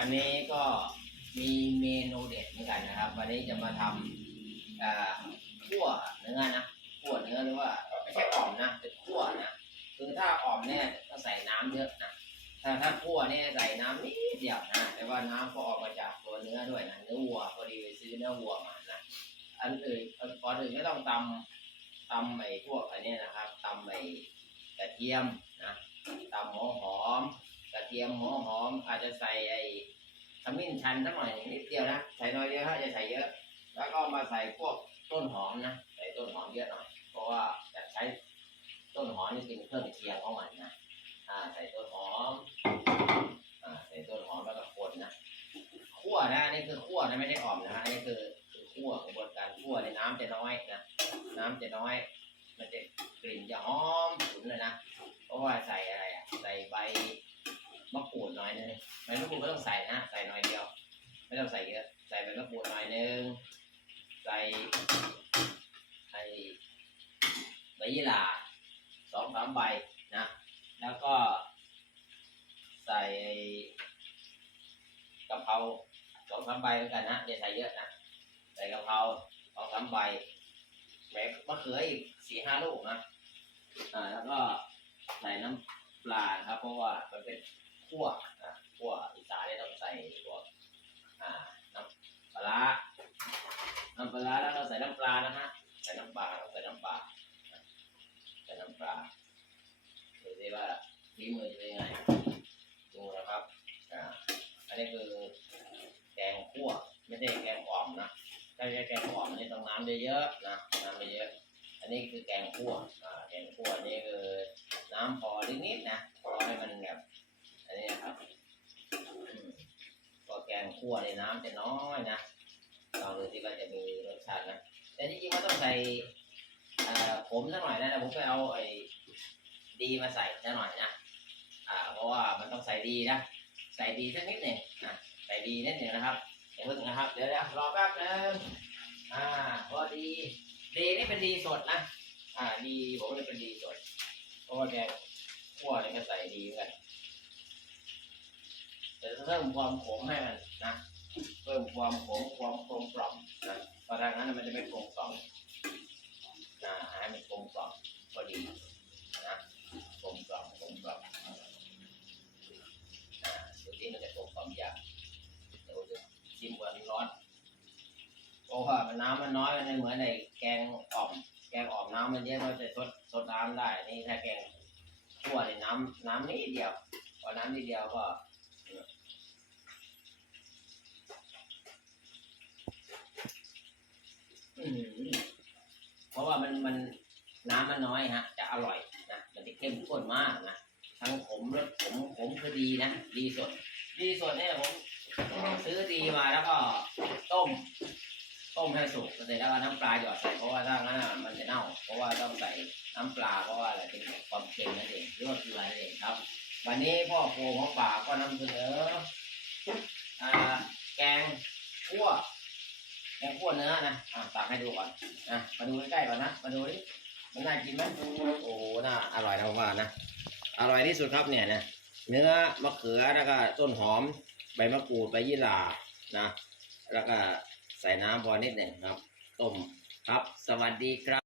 วันนี้ก็มีเมนูเด็ดเหมือนกันนะครับ วันนี้จะมาทำเอ่อคั่วเนื้อนะคั่วเนื้อหรือว่าไม่ใช่อ่อมนะเป็นคั่วนะคือถ้าอ่อมเนี่ยต้องใส่น้ำเยอะนะถ้าถ้าคั่วเนี่ยใส่น้ำนิดเดียวนะแต่ว่าน้ำก็ออกมาจากตัวเนื้อด้วยนะเนื้อวัวพอดีไปซื้อเนื้อวัวมานะอันอื่นก่อนอื่นก็ต้องตำตำไอ้พวกอันเนี้ยนะครับตำไอ้กระเทียมนะตำหัวหอม ระเทียมหัวหอม อาจจะใส่ไอ้ขมิ้นชันสักหน่อยนิดเดียวนะใส่น้อยเยวถ้าจะใส่เยอะ แล้วก็มาใส่พวกต้นหอมนะใส่ต้นหอมเยอะหน่อยเพราะว่าจะใช้ต้นหอมนี่เป็นเครื่องเคียงของมันนะอ่า ใส่ต้นหอมอ่าใส่ต้นหอมแล้วก็คนนะคั่วนะนี่คือคั่วนะไม่ได้อ่อมนะอันนี้คือคือคั่วกระบวนการคั่วในน้ำจะน้อยนะน้ำจะน้อย มันจะกลิ่นจะหอมฉุนเลยนะเพราะว่าใส่อะไรอะใส่ใบ อยนึงใบมะกรูดไม่ต้องใส่นะใส่หน่อยเดียว ไม่ต้องใส่เยอะ ใส่ใบมะกรูดหน่อยนึงใส่ไอใบยี่หร่าสองสามใบนะ แล้วก็ ใส่กะเพราสองสามใบเหมือนกันนะอย่าใส่เยอะนะใส่กะเพราสองสามใบแหมมะเขืออีกสี่ห้าลูกนะอ่าแล้วก็ใส่น้ำปลาครับ เพราะว่ามันเป็น ขั่วนะขั่วอีสานเนี่ยต้องใส่พวกอ่าน้ำปลาน้ำปลาแล้วก็ใส่น้ำปลานะฮะใส่น้ำปลาใส่น้ำปลาใส่น้ำปลาดูสิว่าฝีมือจะเป็นยังไงดูนะครับอ่าอันนี้คือแกงขั่วไม่ใช่แกงอ่อมนะถ้าใช้แกงอ่อมนี่ต้องน้ำเยอะๆนะน้ำเยอะอันนี้คือแกงขั่วอ่าแกงขั่วนี่คือน้ำพอนิดๆนะพอให้มันแบบ นะครับอืมก็แกงคั่วในน้ำจะน้อยนะลองดูที่ว่าจะมีรสชาตินะแต่จริงๆก็ต้องใส่ผมสักหน่อยนะแต่ผมไปเอาไอ้ดีมาใส่สักหน่อยนะอ่าเพราะว่ามันต้องใส่ดีนะใส่ดีสักนิดหนึ่งอะใส่ดีนิดหนึ่งนะครับอย่าเพิ่งนะครับเดี๋ยวเดี๋ยวรอแป๊บนึงอ่าพอดีดีนี่เป็นดีสดนะอ่าดีผมเลยเป็นดีสดเพราะว่าแกงคั่วเนี่ยก็ใส่ดีเหมือนกัน จะเพิ่มความขมให้มันนะเพิ่มความขมความกลมกล่อมนะเพราะทางนั้นมันจะไม่กลมกล่อมนะให้มันกลมกล่อมพอดีนะกลมกล่อมกลมกล่อมอ่าตัวนี้มันจะกลมกล่อมยากเดี๋ยวจะชิมก่อนร้อนเพราะว่ามันน้ำมันน้อยมันเหมือนในแกงอ่อมแกงอ่อมน้ำมันเยอะเราจะซดซดน้ำได้ นี่ถ้าแกงคั่วในน้ำน้ำนิดเดียวพอน้ำนิดเดียวก็ อืม เพราะว่ามันมันน้ำมันน้อยฮะ จะอร่อยนะมันจะเข้มข้นมากนะทั้งขมรสขมขมคือดีนะดีสด ดีสดเนี่ยผมซื้อดีมาแล้วก็ต้ม ต้มให้สุกเสร็จแล้วก็น้ำปลาหยอดใส่เพราะว่าถ้างั้นอะมันจะเน่า เพราะว่าต้องใส่น้ำปลาเพราะว่าอะไรเป็นความเค็มนั่นเองหรือว่าคืออะไรนั่นเองครับ วันนี้พ่อครัวของป่าก็นำเสนออ่าแกงคั่ว ขั้วเนื้อนะอะตักให้ดูก่อนนะมาดูใกล้ๆก่อนนะมาดูดิมันน่ากินไหมโอ้โหน่าอร่อยนะผมว่านะอร่อยที่สุดครับเนี่ยนะเนื้อมะเขือแล้วก็ต้นหอมใบมะกรูดใบยี่หร่านะ แล้วก็ใส่น้ำพอนิดหนึ่งครับต้มครับสวัสดีครับ